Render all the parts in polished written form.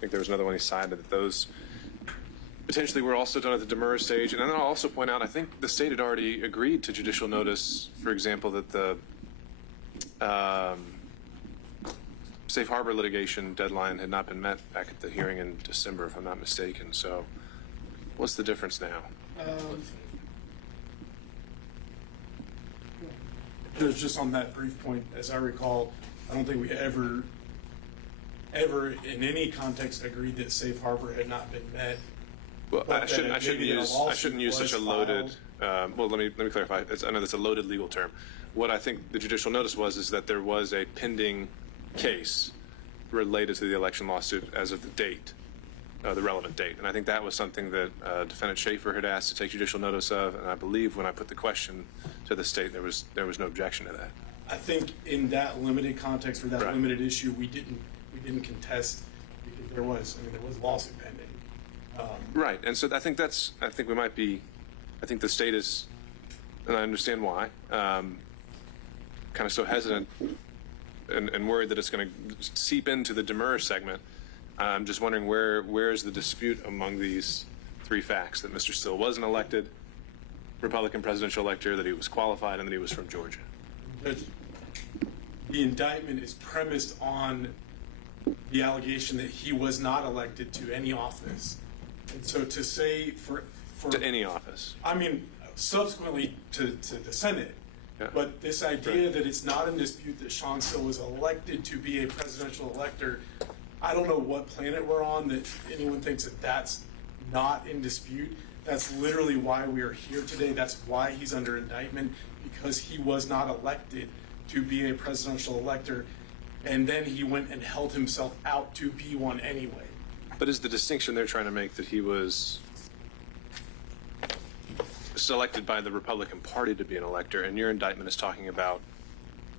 think there was another one he cited, that those potentially were also done at the Demurrer stage. And then I'll also point out, I think the state had already agreed to judicial notice, for example, that the safe harbor litigation deadline had not been met back at the hearing in December, if I'm not mistaken. So what's the difference now? Just on that brief point, as I recall, I don't think we ever in any context agreed that safe harbor had not been met. Well, I shouldn't use such a loaded. Well, let me clarify. I know that's a loaded legal term. What I think the judicial notice is that there was a pending case related to the election lawsuit as of the date, the relevant date, and I think that was something that Defendant Schaefer had asked to take judicial notice of, and I believe when I put the question to the state, there was no objection to that. I think in that limited context for that limited issue, we didn't contest because there was lawsuit pending. Right, and so I think we might be. I think the state is, and I understand why, kind of so hesitant and worried that it's going to seep into the Demurrer segment. I'm just wondering where is the dispute among these three facts: that Mr. Still was an elected Republican presidential elector, that he was qualified, and that he was from Georgia. The indictment is premised on the allegation that he was not elected to any office, and so to say for to any office. I mean, subsequently to the Senate. Yeah. But this idea that it's not in dispute that Shawn Still was elected to be a presidential elector, I don't know what planet we're on that anyone thinks that that's not in dispute. That's literally why we are here today. That's why he's under indictment, because he was not elected to be a presidential elector, and then he went and held himself out to be one anyway. But is the distinction they're trying to make that he was selected by the Republican Party to be an elector, and your indictment is talking about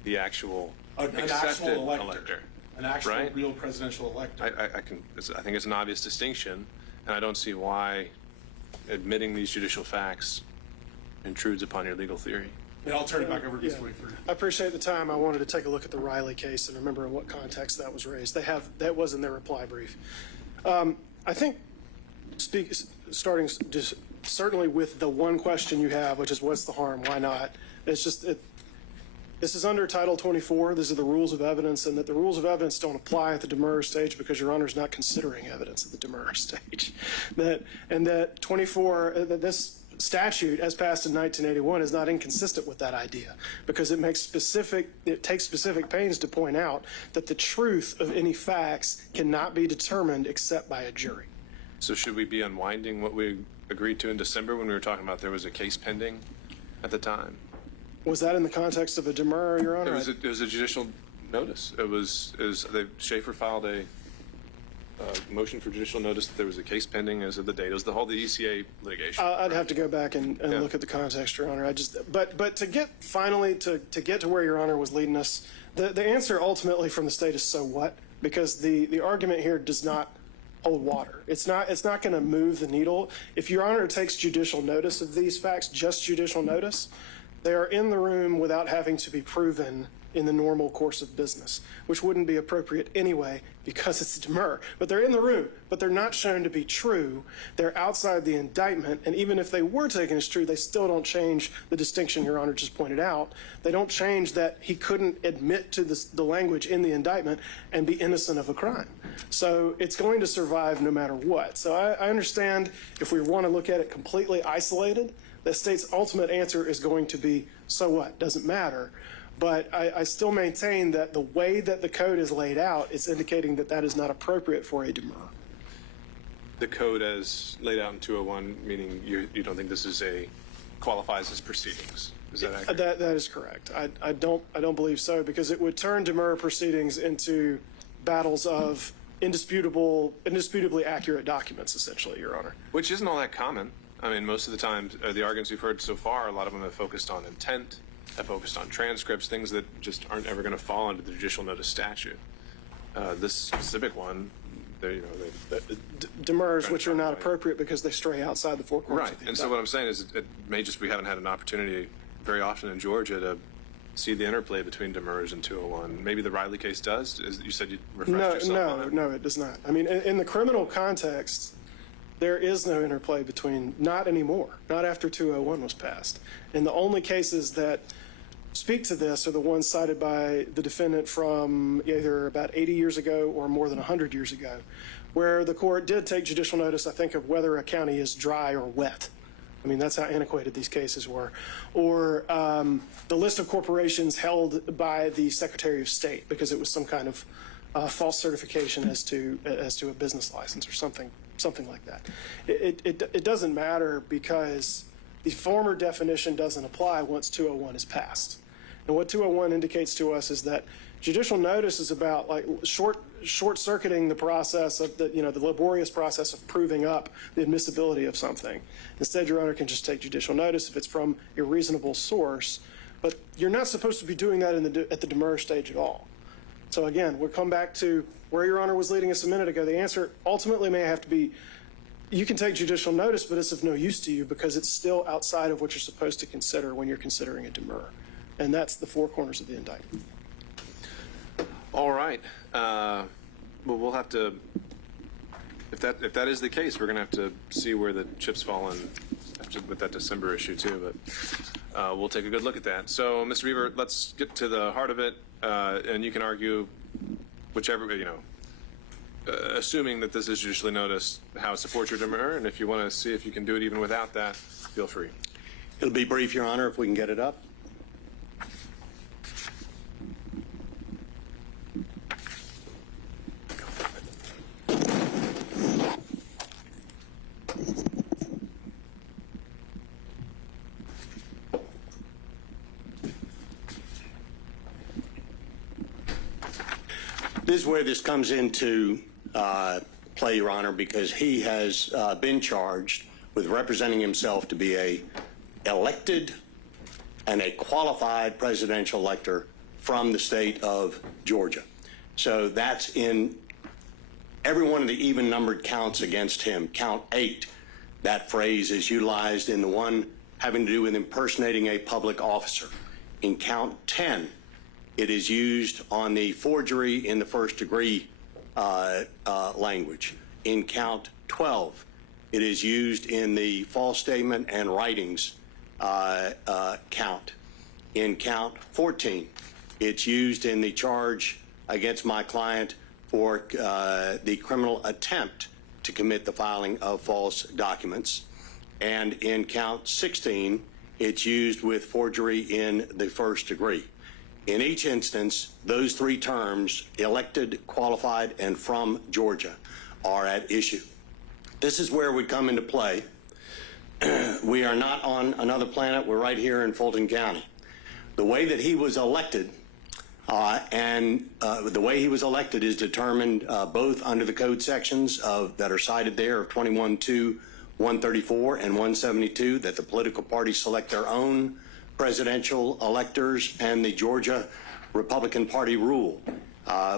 the actual accepted elector, an actual right? Real presidential elector. I think it's an obvious distinction, and I don't see why admitting these judicial facts intrudes upon your legal theory. And I'll turn it back over to Mr. Wakefield. I appreciate the time. I wanted to take a look at the Riley case and remember in what context that was raised. That was in their reply brief. I think starting just certainly with the one question you have, which is what's the harm, why not? It's just this is under Title 24. These are the rules of evidence, and that the rules of evidence don't apply at the Demurrer stage because Your Honor's not considering evidence at the Demurrer stage. That 24, that this statute, as passed in 1981, is not inconsistent with that idea, because it takes specific pains to point out that the truth of any facts cannot be determined except by a jury. So should we be unwinding what we agreed to in December when we were talking about there was a case pending at the time? Was that in the context of a Demurrer, Your Honor? It was a judicial notice. Schaefer filed a motion for judicial notice that there was a case pending as of the date. It was the ECA litigation. I'd have to go back and look at the context, Your Honor. But to get finally to get to where Your Honor was leading us, the answer ultimately from the state is so what? Because the argument here does not hold water. It's not going to move the needle. If Your Honor takes judicial notice of these facts, just judicial notice, they are in the room without having to be proven in the normal course of business, which wouldn't be appropriate anyway because it's a Demurrer. But they're in the room, but they're not shown to be true. They're outside the indictment, and even if they were taken as true, they still don't change the distinction Your Honor just pointed out. They don't change that he couldn't admit to the language in the indictment and be innocent of a crime. So it's going to survive no matter what. So I understand if we want to look at it completely isolated, the state's ultimate answer is going to be, so what? Doesn't matter. But I still maintain that the way that the code is laid out is indicating that that is not appropriate for a Demurrer. The code as laid out in 201, meaning you don't think this is qualifies as proceedings. Is that accurate? That is correct. I don't believe so, because it would turn Demurrer proceedings into battles of indisputably accurate documents, essentially, Your Honor. Which isn't all that common. I mean, most of the time, the arguments we've heard so far, a lot of them have focused on intent, have focused on transcripts, things that just aren't ever going to fall under the judicial notice statute. This specific one, Demurrers, which are not appropriate because they stray outside the four corners. Right, and so what I'm saying is, it may just we haven't had an opportunity very often in Georgia to see the interplay between Demurrers and 201. Maybe the Riley case does. You said you refreshed yourself on it. No, it does not. I mean, in the criminal context, there is no interplay between, not anymore, not after 201 was passed. And the only cases that speak to this are the ones cited by the defendant from either about 80 years ago or more than 100 years ago, where the court did take judicial notice, I think, of whether a county is dry or wet. I mean, that's how antiquated these cases were. Or the list of corporations held by the Secretary of State because it was some kind of false certification as to a business license or something like that. It doesn't matter because the former definition doesn't apply once 201 is passed. And what 201 indicates to us is that judicial notice is about like short-circuiting the process of the laborious process of proving up the admissibility of something. Instead, Your Honor can just take judicial notice if it's from a reasonable source, but you're not supposed to be doing that at the Demurrer stage at all. So again, we'll come back to where Your Honor was leading us a minute ago. The answer ultimately may have to be, you can take judicial notice, but it's of no use to you because it's still outside of what you're supposed to consider when you're considering a Demurrer. And that's the four corners of the indictment. All right. Well, we'll have to, if that is the case, we're going to have to see where the chips fall in with that December issue too. But we'll take a good look at that. So, Mr. Beaver, let's get to the heart of it, and you can argue whichever, assuming that this is judicially noticed, how it supports your Demurrer, and if you want to see if you can do it even without that, feel free. It'll be brief, Your Honor, if we can get it up. This is where this comes into play, Your Honor, because he has been charged with representing himself to be a elected and a qualified presidential elector from the state of Georgia. So that's in every one of the even-numbered counts against him. Count 8, that phrase is utilized in the one having to do with impersonating a public officer. In count 10, it is used on the forgery in the first degree language. In count 12, it is used in the false statement and writings count. In count 14, it's used in the charge against my client for the criminal attempt to commit the filing of false documents. And in count 16, it's used with forgery in the first degree. In each instance, those three terms, elected, qualified, and from Georgia, are at issue. This is where we come into play. We are not on another planet. We're right here in Fulton County. The way that he was elected the way he was elected is determined both under the code sections that are cited there of 21-2, 134, and 172, that the political parties select their own presidential electors, and the Georgia Republican Party rule,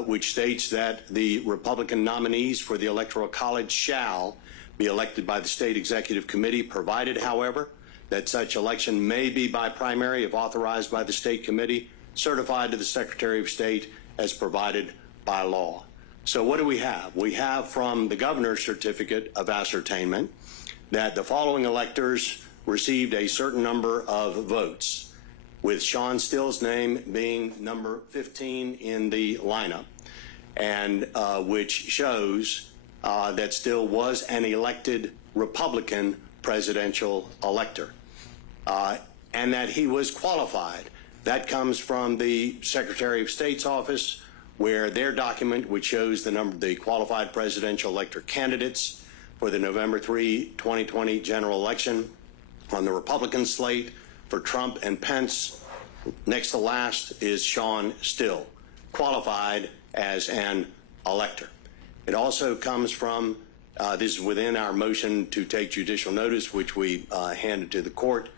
which states that the Republican nominees for the Electoral College shall be elected by the State Executive Committee, provided, however, that such election may be by primary if authorized by the State Committee, certified to the Secretary of State as provided by law. So what do we have? We have from the governor's certificate of ascertainment that the following electors received a certain number of votes, with Shawn Still's name being number 15 in the lineup, and which shows that Still was an elected Republican presidential elector, and that he was qualified. That comes from the Secretary of State's office, where their document, which shows the number of the qualified presidential elector candidates for the November 3, 2020 general election, on the Republican slate for Trump and Pence, next to last is Shawn Still, qualified as an elector. It also comes from, this is within our motion to take judicial notice, which we handed to the court,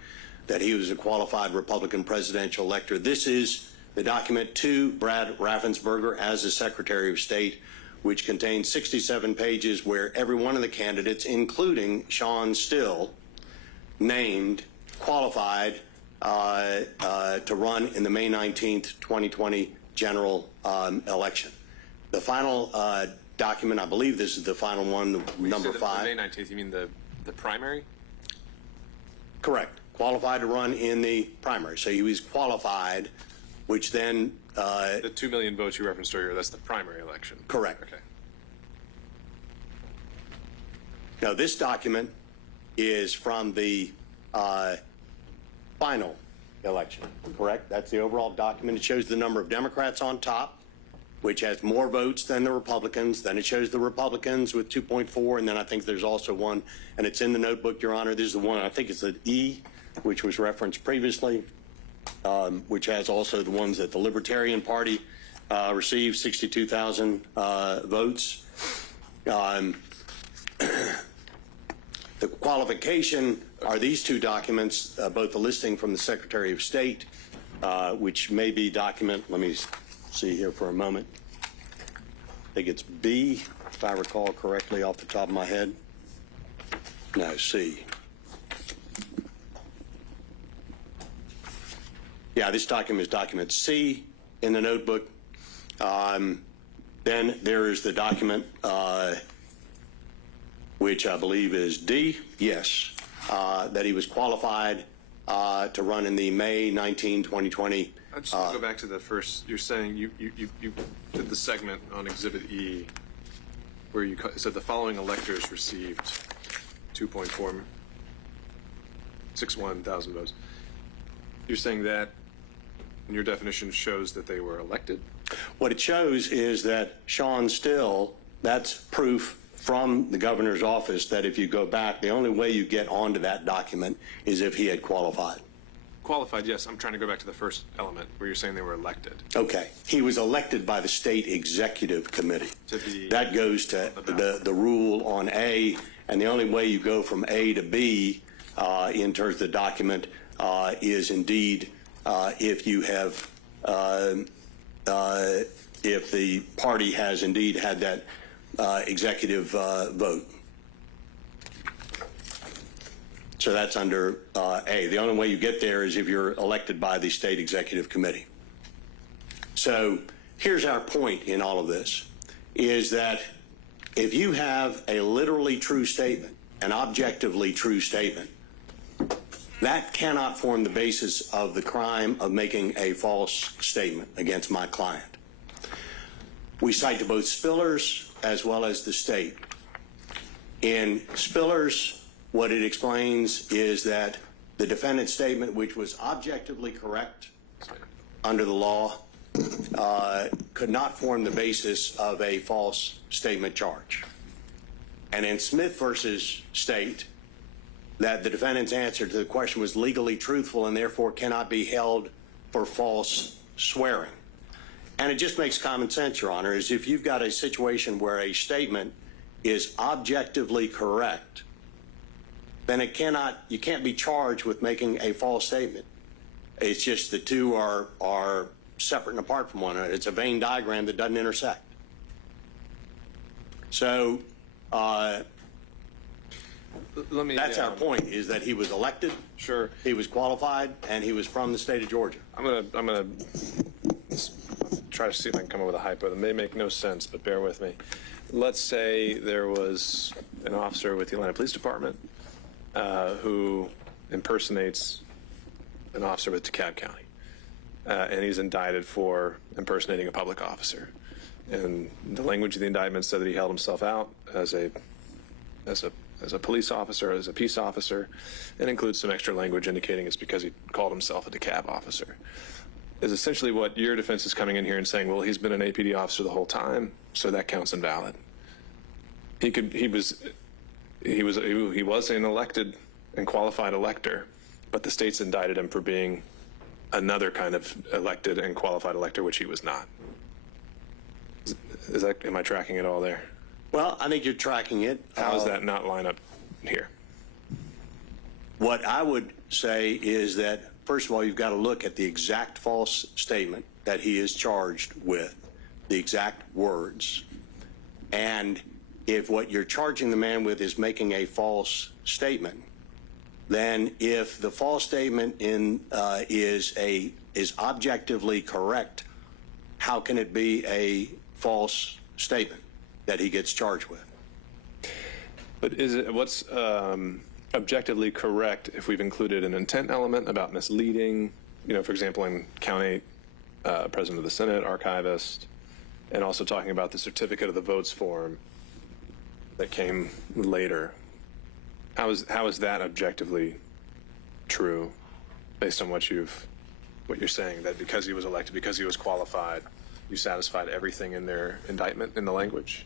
that he was a qualified Republican presidential elector. This is the document to Brad Raffensperger as the Secretary of State, which contains 67 pages where every one of the candidates, including Shawn Still, named, qualified to run in the May 19th, 2020 general election. The final document, I believe this is the final one, number 5. May 19th, you mean the primary? Correct. Qualified to run in the primary. So he was qualified, which then... The 2 million votes you referenced earlier, that's the primary election. Correct. Okay. Now, this document is from the final election, correct? That's the overall document. It shows the number of Democrats on top, which has more votes than the Republicans. Then it shows the Republicans with 2.4, and then I think there's also one, and it's in the notebook, Your Honor. This is the one, I think it's the E, which was referenced previously, which has also the ones that the Libertarian Party received, 62,000 votes. The qualification are these two documents, both the listing from the Secretary of State, which may be document, let me see here for a moment. I think it's B, if I recall correctly off the top of my head. No, C. Yeah, this document is document C in the notebook. Then there is the document, which I believe is D, yes, that he was qualified to run in the May 19, 2020. I just want to go back to the first. You're saying you did the segment on Exhibit E where you said the following electors received 2.461 thousand votes. You're saying that in your definition shows that they were elected? What it shows is that Shawn Still, that's proof from the governor's office that if you go back, the only way you get onto that document is if he had qualified. Qualified, yes. I'm trying to go back to the first element where you're saying they were elected. Okay. He was elected by the state executive committee. That goes to the rule on A, and the only way you go from A to B in terms of the document is indeed if you have if the party has indeed had that executive vote. So that's under A. The only way you get there is if you're elected by the state executive committee. So here's our point in all of this, is that if you have a literally true statement, an objectively true statement, that cannot form the basis of the crime of making a false statement against my client. We cite to both Spillers as well as the state. In Spillers, what it explains is that the defendant's statement, which was objectively correct under the law, could not form the basis of a false statement charge. And in Smith versus State, that the defendant's answer to the question was legally truthful and therefore cannot be held for false swearing. And it just makes common sense, Your Honor, is if you've got a situation where a statement is objectively correct, then you can't be charged with making a false statement. It's just the two are separate and apart from one another. It's a Venn diagram that doesn't intersect. So that's our point, is that he was elected. Sure. He was qualified, and he was from the state of Georgia. I'm gonna try to see if I can come up with a hypo that may make no sense, but bear with me. Let's say there was an officer with the Atlanta Police Department who impersonates an officer with DeKalb County, and he's indicted for impersonating a public officer. And the language of the indictment said that he held himself out as a police officer, as a peace officer, and includes some extra language indicating it's because he called himself a DeKalb officer. Is essentially what your defense is coming in here and saying, well, he's been an APD officer the whole time, so that counts invalid. He was an elected and qualified elector, but the state's indicted him for being another kind of elected and qualified elector, which he was not. Am I tracking it all there? Well, I think you're tracking it. How does that not line up here? What I would say is that, first of all, you've got to look at the exact false statement that he is charged with, the exact words. And if what you're charging the man with is making a false statement, then if the false statement is objectively correct, how can it be a false statement that he gets charged with? But what's objectively correct if we've included an intent element about misleading, for example, in count 8, President of the Senate, archivist, and also talking about the certificate of the votes form that came later. How is that objectively true based on what you're saying, that because he was elected, because he was qualified, you satisfied everything in their indictment in the language?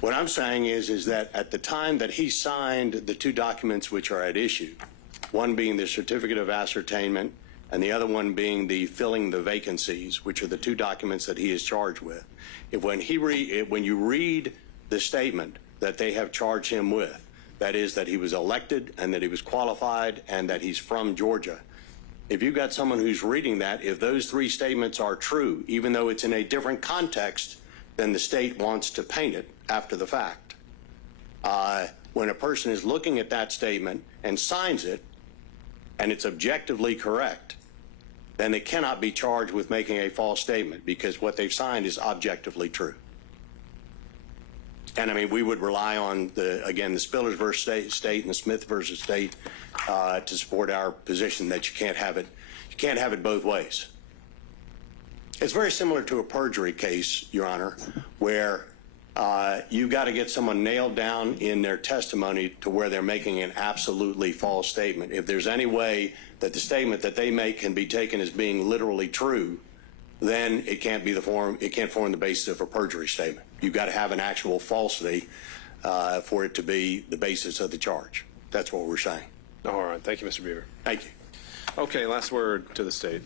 What I'm saying is that at the time that he signed the two documents which are at issue, one being the certificate of ascertainment and the other one being the filling the vacancies, which are the two documents that he is charged with. When you read the statement that they have charged him with, that is that he was elected and that he was qualified and that he's from Georgia, if you've got someone who's reading that, if those three statements are true, even though it's in a different context than the state wants to paint it after the fact, when a person is looking at that statement and signs it and it's objectively correct, then they cannot be charged with making a false statement because what they've signed is objectively true. And I mean, we would rely on the Spillers versus state and the Smith versus state to support our position that you can't have it both ways. It's very similar to a perjury case, Your Honor, where you've got to get someone nailed down in their testimony to where they're making an absolutely false statement. If there's any way that the statement that they make can be taken as being literally true, then it can't form the basis of a perjury statement. You've got to have an actual falsity for it to be the basis of the charge. That's what we're saying. All right. Thank you, Mr. Beaver. Thank you. Okay, last word to the state.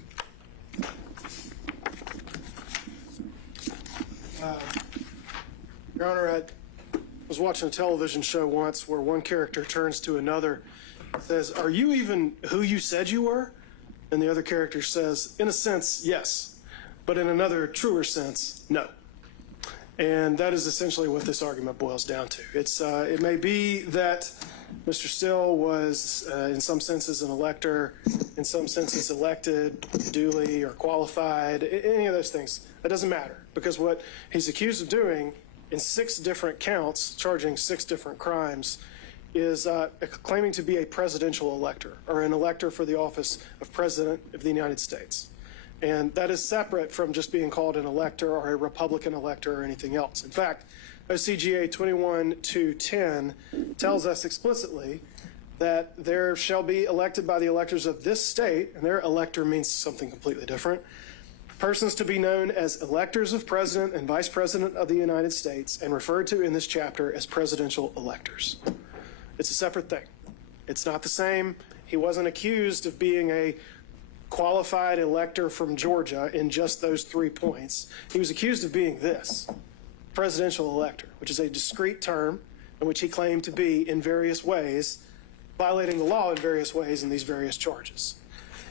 Your Honor, I was watching a television show once where one character turns to another, says, "Are you even who you said you were?" And the other character says, "In a sense, yes, but in another truer sense, no." And that is essentially what this argument boils down to. It may be that Mr. Still was, in some senses, an elector, in some senses elected duly or qualified, any of those things. That doesn't matter, because what he's accused of doing in 6 different counts, charging 6 different crimes, is claiming to be a presidential elector, or an elector for the office of President of the United States. And that is separate from just being called an elector or a Republican elector or anything else. In fact, OCGA 21-210 tells us explicitly that there shall be elected by the electors of this state, and their elector means something completely different, persons to be known as electors of President and Vice President of the United States and referred to in this chapter as presidential electors. It's a separate thing. It's not the same. He wasn't accused of being a qualified elector from Georgia in just those 3 points. He was accused of being this, presidential elector, which is a discrete term in which he claimed to be in various ways, violating the law in various ways in these various charges.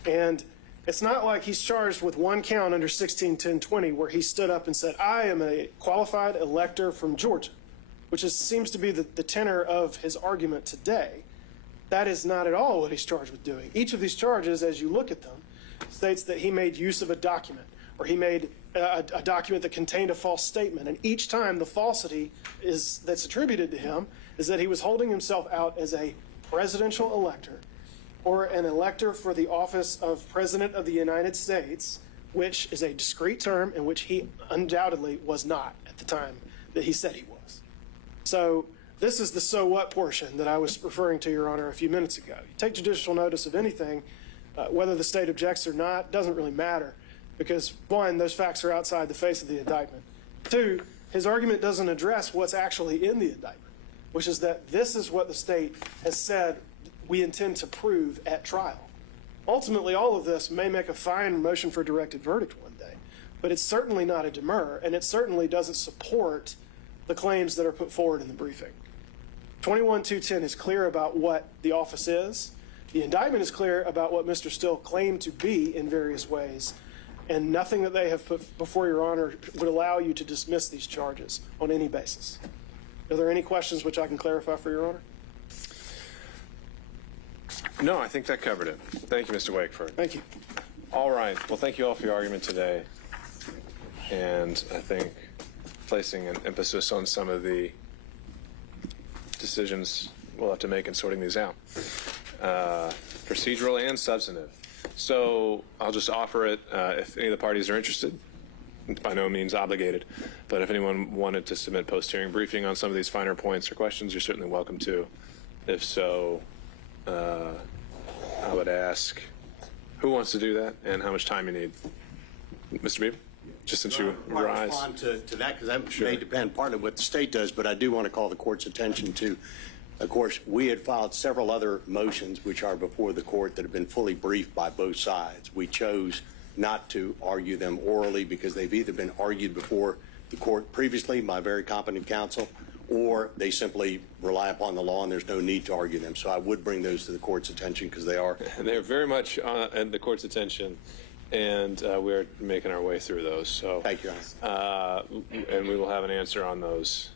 And it's not like he's charged with one count under 16-10-20 where he stood up and said, "I am a qualified elector from Georgia," which seems to be the tenor of his argument today. That is not at all what he's charged with doing. Each of these charges, as you look at them, states that he made use of a document, or he made a document that contained a false statement. And each time the falsity that's attributed to him is that he was holding himself out as a presidential elector or an elector for the office of President of the United States, which is a discrete term in which he undoubtedly was not at the time that he said he was. So this is the so what portion that I was referring to, Your Honor, a few minutes ago. You take judicial notice of anything, whether the state objects or not, doesn't really matter, because 1, those facts are outside the face of the indictment. 2, his argument doesn't address what's actually in the indictment, which is that this is what the state has said we intend to prove at trial. Ultimately, all of this may make a fine motion for directed verdict one day, but it's certainly not a demurrer, and it certainly doesn't support the claims that are put forward in the briefing. 21-210 is clear about what the office is. The indictment is clear about what Mr. Still claimed to be in various ways, and nothing that they have put before Your Honor would allow you to dismiss these charges on any basis. Are there any questions which I can clarify for Your Honor? No, I think that covered it. Thank you, Mr. Wakeford. Thank you. All right. Well, thank you all for your argument today. And I think placing an emphasis on some of the decisions we'll have to make in sorting these out. Procedural and substantive. So I'll just offer it if any of the parties are interested. By no means obligated, but if anyone wanted to submit post-hearing briefing on some of these finer points or questions, you're certainly welcome to. If so, I would ask who wants to do that and how much time you need. Mr. Beaver, just since you I rise. respond to that because that may depend partly what the state does, but I do want to call the court's attention to, of course, we had filed several other motions which are before the court that have been fully briefed by both sides. We chose not to argue them orally because they've either been argued before the court previously by very competent counsel, or they simply rely upon the law and there's no need to argue them. So I would bring those to the court's attention because They're very much at the court's attention, and we're making our way through those. So Thank you, Your Honor. And we will have an answer on those.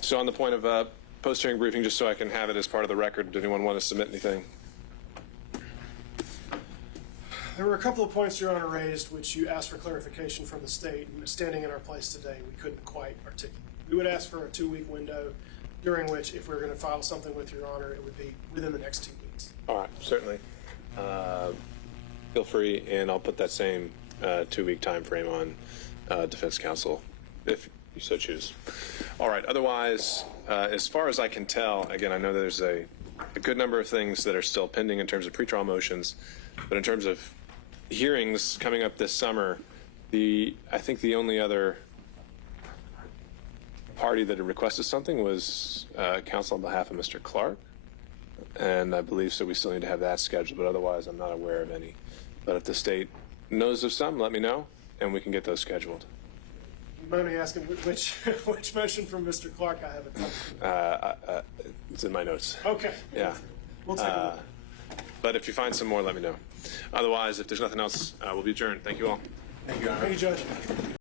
So on the point of post-hearing briefing, just so I can have it as part of the record, does anyone want to submit anything? There were a couple of points Your Honor raised which you asked for clarification from the state. Standing in our place today, we couldn't quite articulate. We would ask for a 2-week window during which, if we were going to file something with Your Honor, it would be within the next 2 weeks. All right, certainly. Feel free, and I'll put that same 2-week time frame on defense counsel, if you so choose. All right, otherwise, as far as I can tell, again, I know there's a good number of things that are still pending in terms of pretrial motions, but in terms of hearings coming up this summer, I think the only other party that had requested something was counsel on behalf of Mr. Clark, and I believe so we still need to have that scheduled, but otherwise I'm not aware of any. But if the state knows of some, let me know, and we can get those scheduled. You mind me asking which motion from Mr. Clark I haven't? It's in my notes. Okay. Yeah. We'll take a look. But if you find some more, let me know. Otherwise, if there's nothing else, we'll be adjourned. Thank you all. Thank you, Judge.